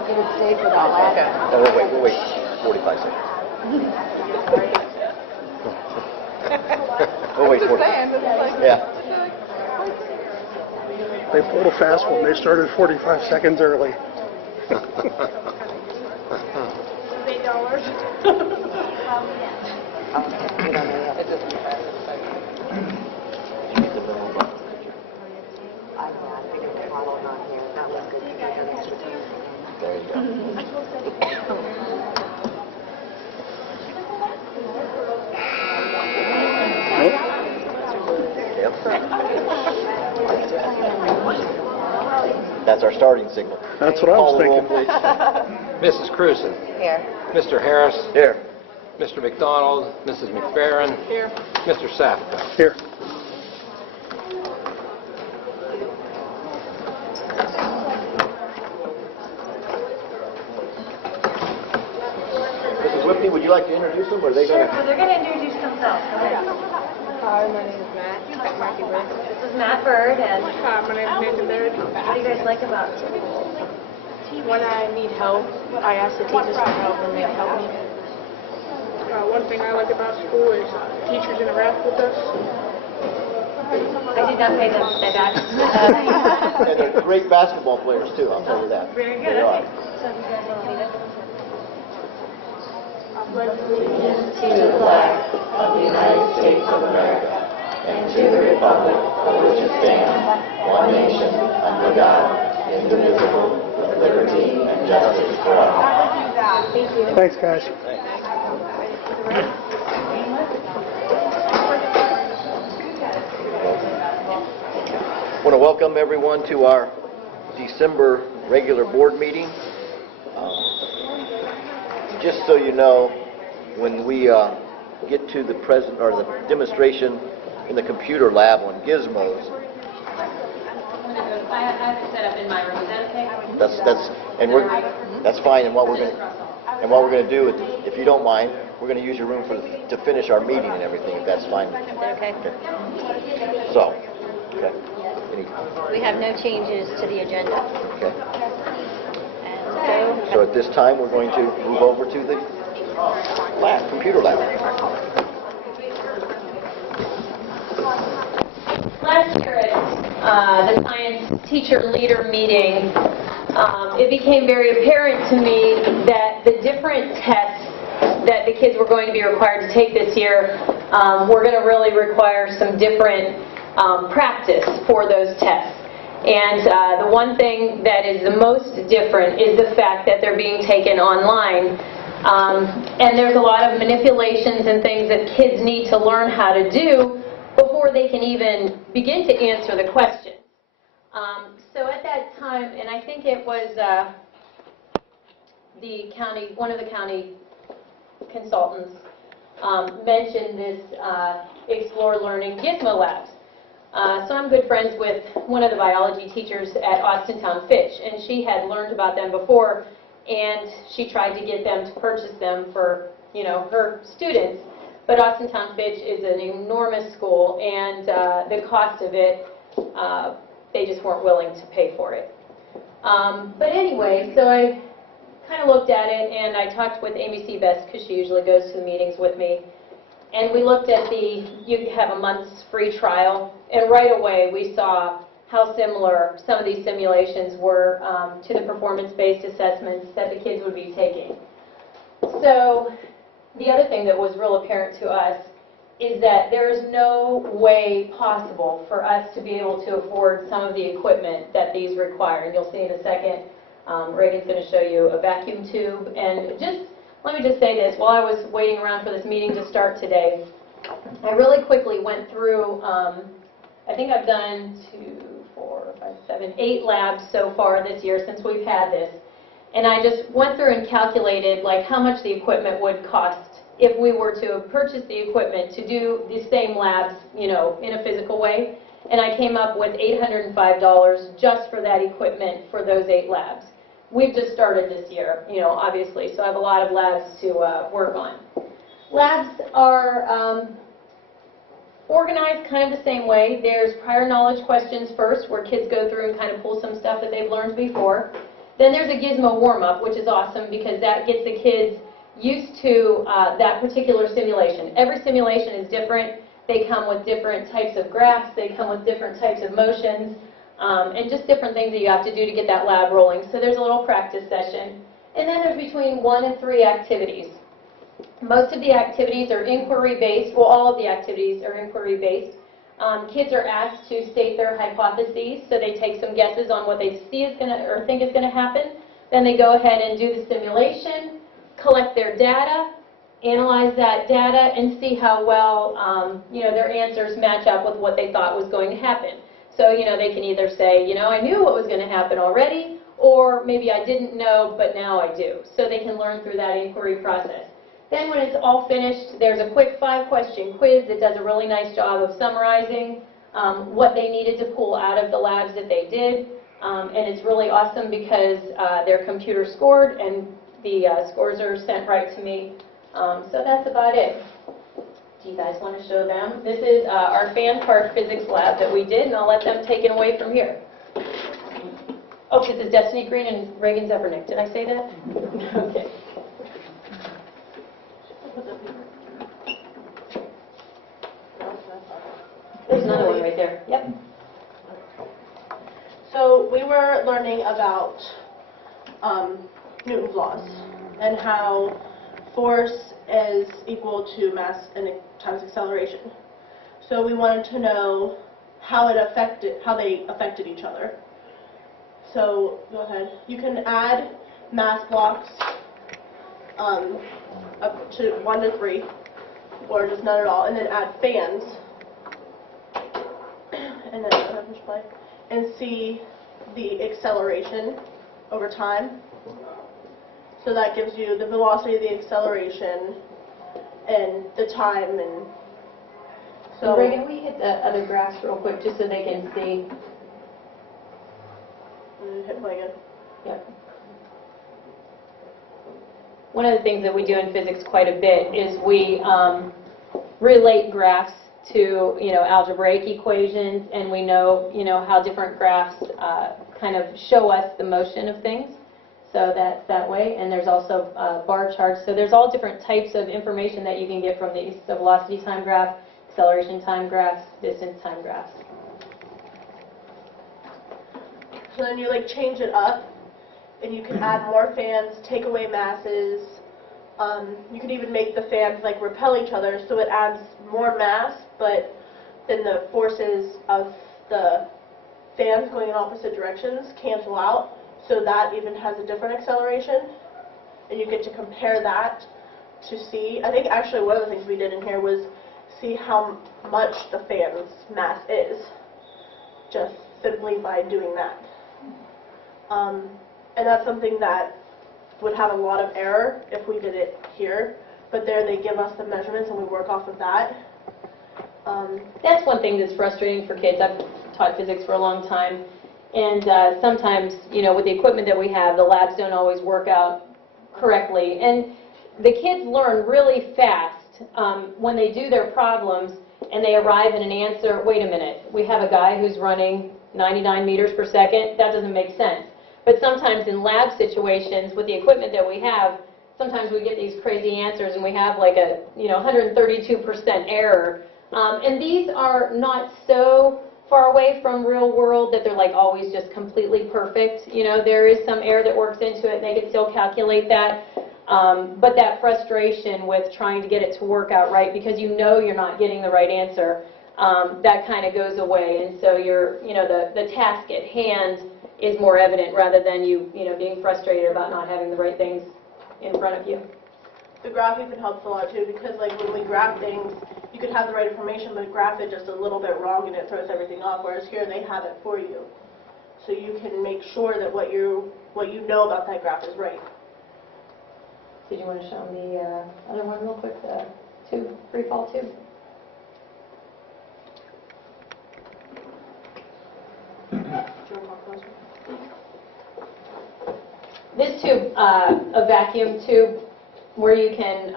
like you would stay for that last. Okay. Oh, we'll wait 45 seconds. We'll wait 45 seconds. Yeah. They pulled a fast one. They started 45 seconds early. There you go. Yep. That's our starting signal. That's what I was Call the roll, thinking. please. Mrs. Cruzen. Here. Mr. Harris. Here. Mr. McDonald. Mrs. McFerrin. Here. Mr. Safka. Here. Mrs. Whitney, would you like to introduce them, or are they going to? Sure, so they're going to introduce themselves. Hi, my name is Matt. Matthew Bird. This is Matt Bird, and Hi, my name is Nathan Bird. what do you guys like about school? When I need help, I ask the teachers for help and they help me. One thing I like about school is teachers interact with us. I did not pay them to say that. And they're great basketball players, too, I'll tell you that. Very good. They are. Okay. So you guys want to lead us? To the flag of the United States of America and to the republic for which it stands, one nation, under God, indivisible, with liberty and justice for all. Thank you. Thanks, guys. I want to welcome everyone to our December regular board meeting. Just so you know, when we get to the demonstration in the computer lab on gizmos, I have to set up in my room. Is that okay? that's fine. And what we're going to do, if you don't mind, we're going to use your room to finish our meeting and everything. If that's fine. Okay. So, okay. We have no changes to the agenda. Okay. And So at this time, we're going to move over to the computer lab. last year at the science teacher leader meeting, it became very apparent to me that the different tests that the kids were going to be required to take this year were going to really require some different practice for those tests. And the one thing that is the most different is the fact that they're being taken online. And there's a lot of manipulations and things that kids need to learn how to do before they can even begin to answer the question. So at that time, and I think it was the county, one of the county consultants mentioned this Explore Learning Gizmo Labs. So I'm good friends with one of the biology teachers at Austintown Fitch, and she had learned about them before, and she tried to get them to purchase them for, you know, her students. But Austintown Fitch is an enormous school, and the cost of it, they just weren't willing to pay for it. But anyway, so I kind of looked at it, and I talked with Amy Seabest, because she usually goes to the meetings with me. And we looked at you have a month's free trial, and right away we saw how similar some of these simulations were to the performance-based assessments that the kids would be taking. So the other thing that was real apparent to us is that there is no way possible for us to be able to afford some of the equipment that these require. And you'll see in a second, Reagan's going to show you a vacuum tube. And let me just say this, while I was waiting around for this meeting to start today, I really quickly went through, I think I've done 8 labs so far this year since we've had this. And I just went through and calculated like how much the equipment would cost if we were to purchase the equipment to do the same labs, you know, in a physical way. And I came up with $805 just for that equipment for those 8 labs. We've just started this year, you know, obviously, so I have a lot of labs to work on. Labs are organized kind of the same way. There's prior knowledge questions first, where kids go through and kind of pull some stuff that they've learned before. Then there's a gizmo warm-up, which is awesome because that gets the kids used to that particular simulation. Every simulation is different. They come with different types of graphs. They come with different types of motions, and just different things that you have to do to get that lab rolling. So there's a little practice session. And then there's between 1 and 3 activities. Most of the activities are inquiry-based. Well, all of the activities are inquiry-based. Kids are asked to state their hypotheses, so they take some guesses on what they see is going to, or think is going to happen. Then they go ahead and do the simulation, collect their data, analyze that data, and see how well their answers match up with what they thought was going to happen. So they can either say, I knew what was going to happen already, or maybe I didn't know, but now I do. So they can learn through that inquiry process. Then when it's all finished, there's a quick 5-question quiz that does a really nice job of summarizing what they needed to pull out of the labs that they did. And it's really awesome because they're computer scored and the scores are sent right to me. So that's about it. Do you guys want to show them? This is our fan part physics lab that we did, and I'll let them take it away from here. Oh, this is Destiny Green and Reagan Zevernick. Did I say that? Okay. There's another one right there. Yep. So we were learning about Newton's laws and how force is equal to mass and times acceleration. So we wanted to know how they affected each other. So go ahead. You can add mass blocks up to 1 to 3, or just none at all, and then add fans, and then and see the acceleration over time. So that gives you the velocity, the acceleration, and the time. And so Reagan, we hit the other graphs real quick just so they can see. Hit play again. Yep. One of the things that we do in physics quite a bit is we relate graphs to algebraic equations, and we know how different graphs kind of show us the motion of things. So that's that way. And there's also bar charts. So there's all different types of information that you can get from these: the velocity time graph, acceleration time graphs, distance time graphs. So then you change it up, and you can add more fans, take away masses. You can even make the fans repel each other, so it adds more mass, but then the forces of the fans going in opposite directions cancel out, so that even has a different acceleration, and you get to compare that to see. I think actually one of the things we did in here was see how much the fan's mass is, just simply by doing that. And that's something that would have a lot of error if we did it here, but there they give us the measurements and we work off of that. That's one thing that's frustrating for kids. I've taught physics for a long time, and sometimes, with the equipment that we have, the labs don't always work out correctly. And the kids learn really fast when they do their problems and they arrive at an answer. Wait a minute, we have a guy who's running 99 meters per second. That doesn't make sense. But sometimes in lab situations, with the equipment that we have, sometimes we get these crazy answers and we have a 132% error. And these are not so far away from real world that they're always just completely perfect. There is some error that works into it and they can still calculate that. But that frustration with trying to get it to work out right because you're not getting the right answer, that kind of goes away. And so the task at hand is more evident rather than you being frustrated about not having the right things in front of you. The graph even helps a lot too, because when we graph things, you could have the right information, but graph it just a little bit wrong and it throws everything off, whereas here they have it for you. So you can make sure that what you know about that graph is right. Did you want to show them the other one real quick, the tube, free fall tube? This tube, a vacuum tube, where you can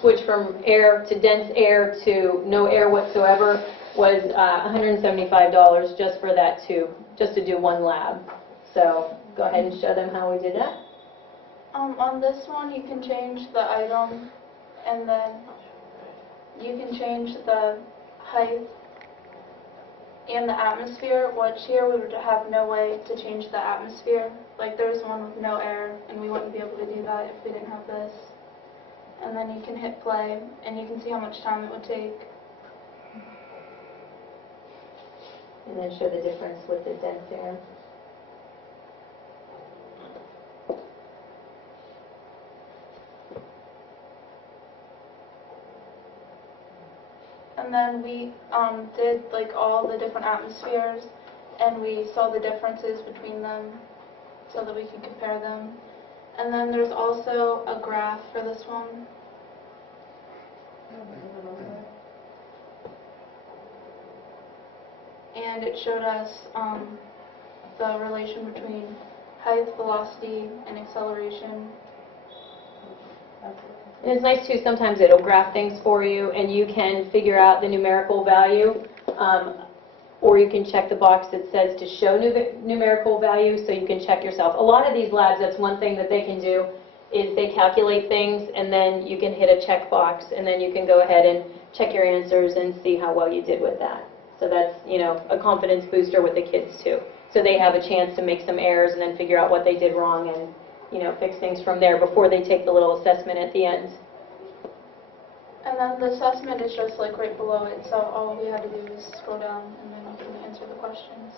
switch from air to dense air to no air whatsoever, was $175 just for that tube, just to do one lab. So go ahead and show them how we did that? On this one, you can change the item, and then you can change the height and the atmosphere, which here we would have no way to change the atmosphere. Like there's one with no air, and we wouldn't be able to do that if we didn't have this. And then you can hit play, and you can see how much time it would take. And then show the difference with the dense air. And then we did like all the different atmospheres, and we saw the differences between them so that we could compare them. And then there's also a graph for this one. And it showed us the relation between height, velocity, and acceleration. And it's nice too, sometimes it'll graph things for you and you can figure out the numerical value, or you can check the box that says to show numerical value so you can check yourself. A lot of these labs, that's one thing that they can do, is they calculate things and then you can hit a check box and then you can go ahead and check your answers and see how well you did with that. So that's, you know, a confidence booster with the kids too. So they have a chance to make some errors and then figure out what they did wrong and, you know, fix things from there before they take the little assessment at the end. And then the assessment is just like right below it, so all we had to do is scroll down and then you can answer the questions.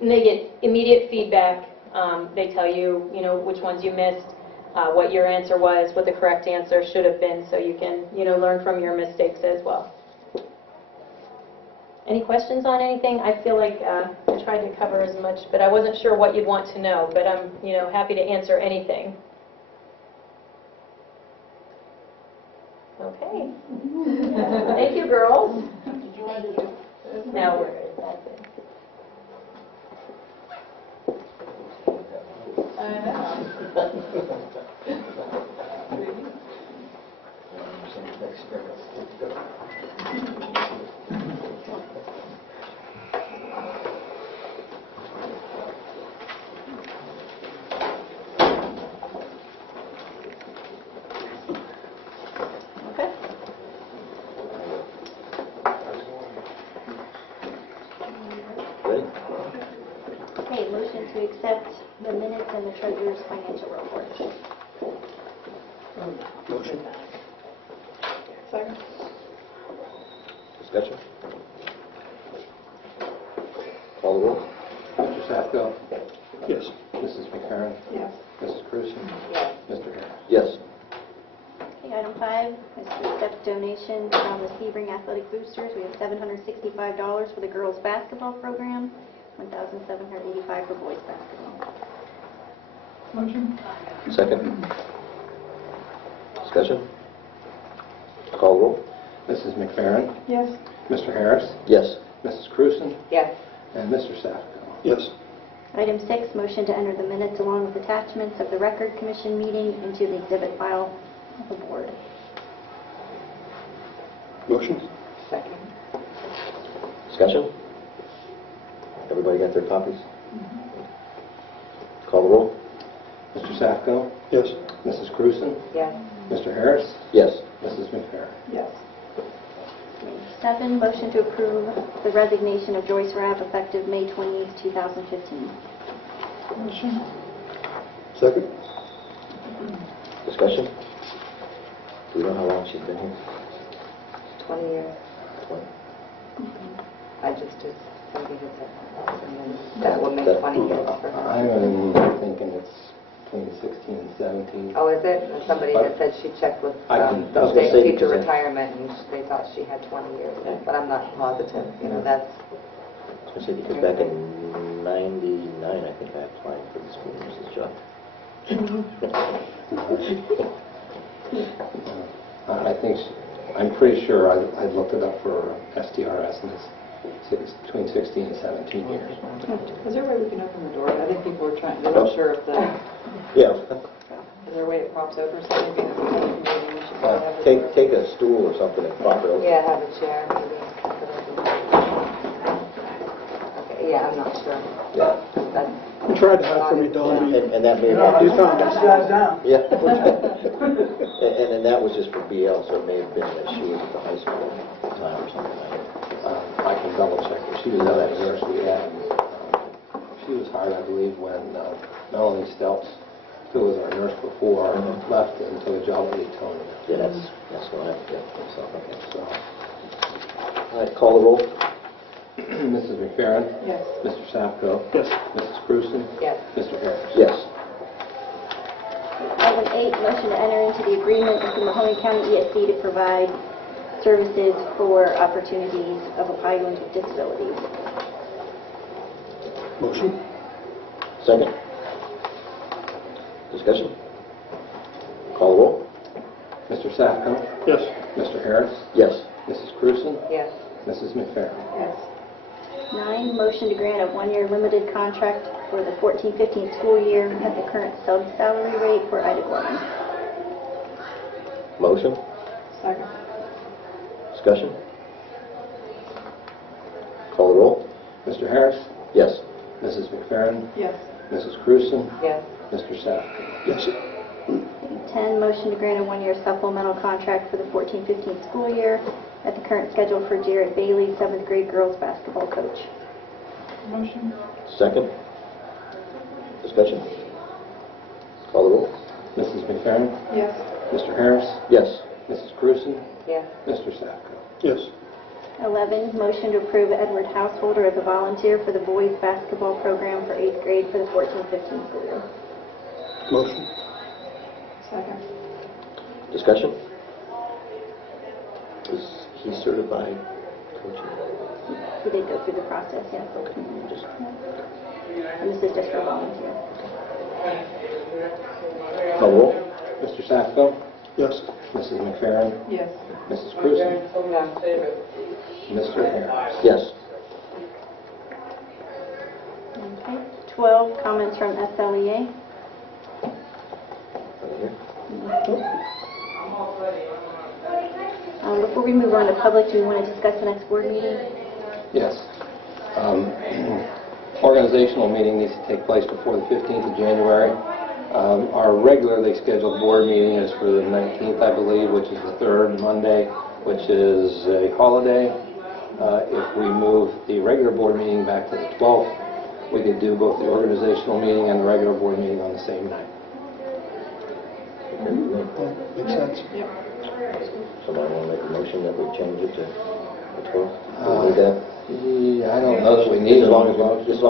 And they get immediate feedback. They tell you, you know, which ones you missed, what your answer was, what the correct answer should have been, so you can, you know, learn from your mistakes as well. Any questions on anything? I feel like I tried to cover as much, but I wasn't sure what you'd want to know, but I'm, you know, happy to answer anything. Okay. Thank you, girls. Now we're good. That's it. Ready? Okay, motion to accept the minutes and the treasurer's financial report. Motion. Second. Discussion? Call the roll. Mr. Safko? Yes. Mrs. McFerrin? Yes. Mrs. Cruzen? Mr. Harris? Yes. Okay, item 5 is to accept donation from the Sebring Athletic Boosters. We have $765 for the girls' basketball program, $1,785 for boys' basketball. Second. Discussion? Call the roll. Mrs. McFerrin? Yes. Mr. Harris? Yes. Mrs. Cruzen? Yes. And Mr. Safko? Yes. Item 6, motion to enter the minutes along with attachments of the Record Commission meeting into the exhibit file of the board. Motion. Second. Discussion? Everybody got their copies? Call the roll. Mr. Safko? Yes. Mrs. Cruzen? Yes. Mr. Harris? Yes. Mrs. McFerrin? Yes. 7, motion to approve the resignation of Joyce Rabb effective May 28, 2015. Second. Discussion? Do we know how long she's been here? 20 years. 20? I just did something with it. And then that will make 20 years for her. I'm thinking it's between 16 and 17. Oh, is it? And somebody had said she checked with I was gonna state say teacher because retirement and they thought she had 20 years. But I'm not positive. You know, that's... I was going to say, because back in 99, I think I applied for the school nurse's job. I think, I'm pretty sure I looked it up for STRS, and it's between 16 and 17 years. Is there a way we can open the door? I think people are trying, they're not sure if the, Yeah. is there a way it pops open or something? Being a maybe we should probably have it. Take a stool or something and prop it open. Yeah, have a chair maybe. Okay, Yeah, I'm not sure. Yeah. That's You tried to hide from me, Don. And that may have... You found us. Yeah. And that was just for BL, so it may have been that she was at the high school at the time or something like that. I can double check her. She was at that university, and she was hired, I believe, when Melanie Stelz, who was our nurse before, left and took a job at Tony. Yeah, that's what I forget. So, okay. So, All right, call the roll. Mrs. McFerrin? Yes. Mr. Sapko? Yes. Mrs. Cruzen? yes. Mr. Harris? Yes. Item 8, motion to enter into the agreement with the Mahoney County ESD to provide services for opportunities of Ohioans with disabilities. Motion? Second. Discussion. Call the roll. Mr. Sapko? Yes. Mr. Harris? Yes. Mrs. Cruzen? Yes. Mrs. McFerrin? Yes. 9, motion to grant a 1-year limited contract for the 14-15 school year at the current sub-salary rate for Ida Gorman. Motion. Second. Discussion. Call the roll. Mr. Harris? Yes. Mrs. McFerrin? Yes. Mrs. Cruzen? Yes. Mr. Sapko? Yes. 10, motion to grant a 1-year supplemental contract for the 14-15 school year at the current schedule for Jared Bailey, 7th grade girls basketball coach. Motion. Second. Discussion. Call the roll. Mrs. McFerrin? Yes. Mr. Harris? Yes. Mrs. Cruzen? Yes. Mr. Sapko? Yes. 11, motion to approve Edward Householder as a volunteer for the boys basketball program for 8th grade for the 14-15 school year. Motion? Second. Discussion. Is he certified coaching? He did go through the process, yes. Okay. Just And this is just for volunteer. call the roll. Mr. Sapko? Yes. Mrs. McFerrin? Yes. Mrs. Cruzen? Mr. Harris? Yes. Okay. 12, comments from SLEA. Over here. Before we move on to public, do we want to discuss the next board meeting? Yes. Organizational meeting needs to take place before the 15th of January. Our regularly scheduled board meeting is for the 19th, I believe, which is the third Monday, which is a holiday. If we move the regular board meeting back to the 12th, we could do both the organizational meeting and the regular board meeting on the same night. Makes sense. Somebody want to make a motion that we change it to the 12th? Do we need that? Yeah, I don't know that we need As it. long as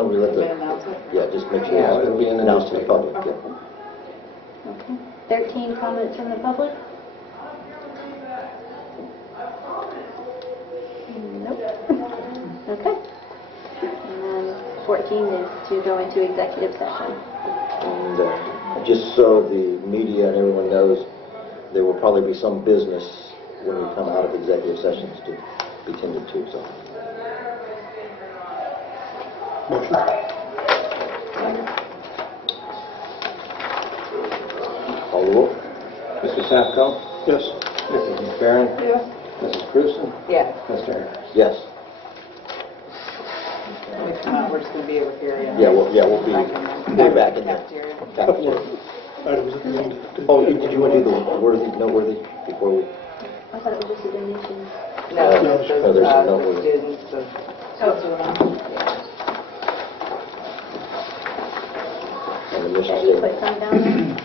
we let the... Announce it. Yeah, just make sure. Yeah, it'll be in the Announce to the newspaper. public. Yeah. Okay. 13, comments from the public? Nope. Okay. And then 14 is to go into executive session. And just so the media and everyone knows, there will probably be some business when we come out of executive sessions to be tended to. So, Motion? call the roll. Mr. Sapko? Yes. Mrs. McFerrin? Yes. Mrs. Cruzen? Yes. Mr. Harris? Yes. When we come out, we're just going to be over here. Yeah, we'll be back in the Cafeteria. Couple cafeteria. of items at the end. Oh, did you want to do the noteworthy before we? I thought it was just a donation. No, No, this there's is no the word. students of... And the mission Yeah, you put statement. some down there.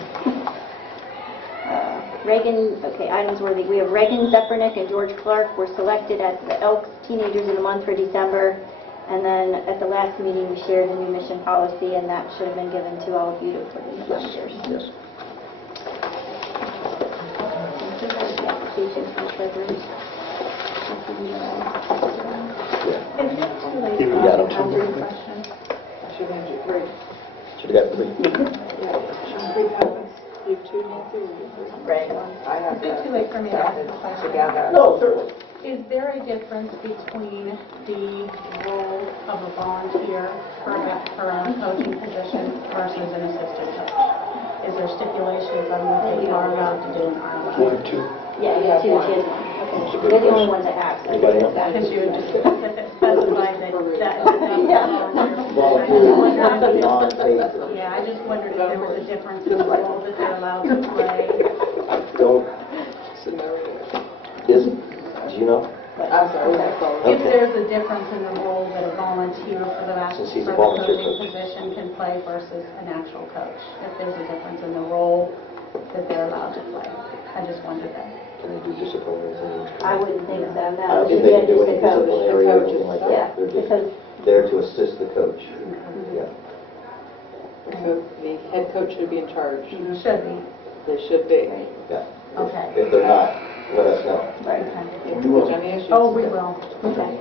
Reagan, okay, items worthy. We have Reagan Zepernick and George Clark were selected as the Elks Teenagers of the Month for December. And then at the last meeting, we shared the new mission policy, and that should have been given to all of you to put in the volunteers. Yes. Applications for the treasurers. Yeah. Is it too late You to got 'em. answer your question? Should have you three. Should have got 3. Yeah. 3 comments. You have 2, Nancy, or you have 3? Right. I have Is it too late for me to ask this question? together. No, certainly. Is there a difference between the role of a volunteer for a coaching position versus an assistant coach? Is there stipulations on what they are allowed to do and aren't allowed? 1 or 2. Yeah, you have two kids. That's a Okay. good They're the only question. ones that asked. Anybody else? Because you just specific. specify that. Volunteer, non-paid. Yeah, I just wondered if there was a difference in the role that they're allowed to play. Don't, do you know? I'm sorry, that's all. If there's a difference in the role that a volunteer for the Since he's a basketball volunteer coaching coach. position can play versus an actual coach. If there's a difference in the role that they're allowed to play. I just wondered that. Can they do disciplinary things? I wouldn't think so, no. I don't think they can do any disciplinary or anything like Yeah, that. They're just because there to assist the coach. Yeah. So the head coach should be in charge. Should be. They should be. Yeah. Okay. If they're not, let us know. Okay. If there's any issues. Oh, we will. Okay.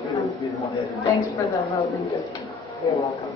Thanks for the vote. You're welcome.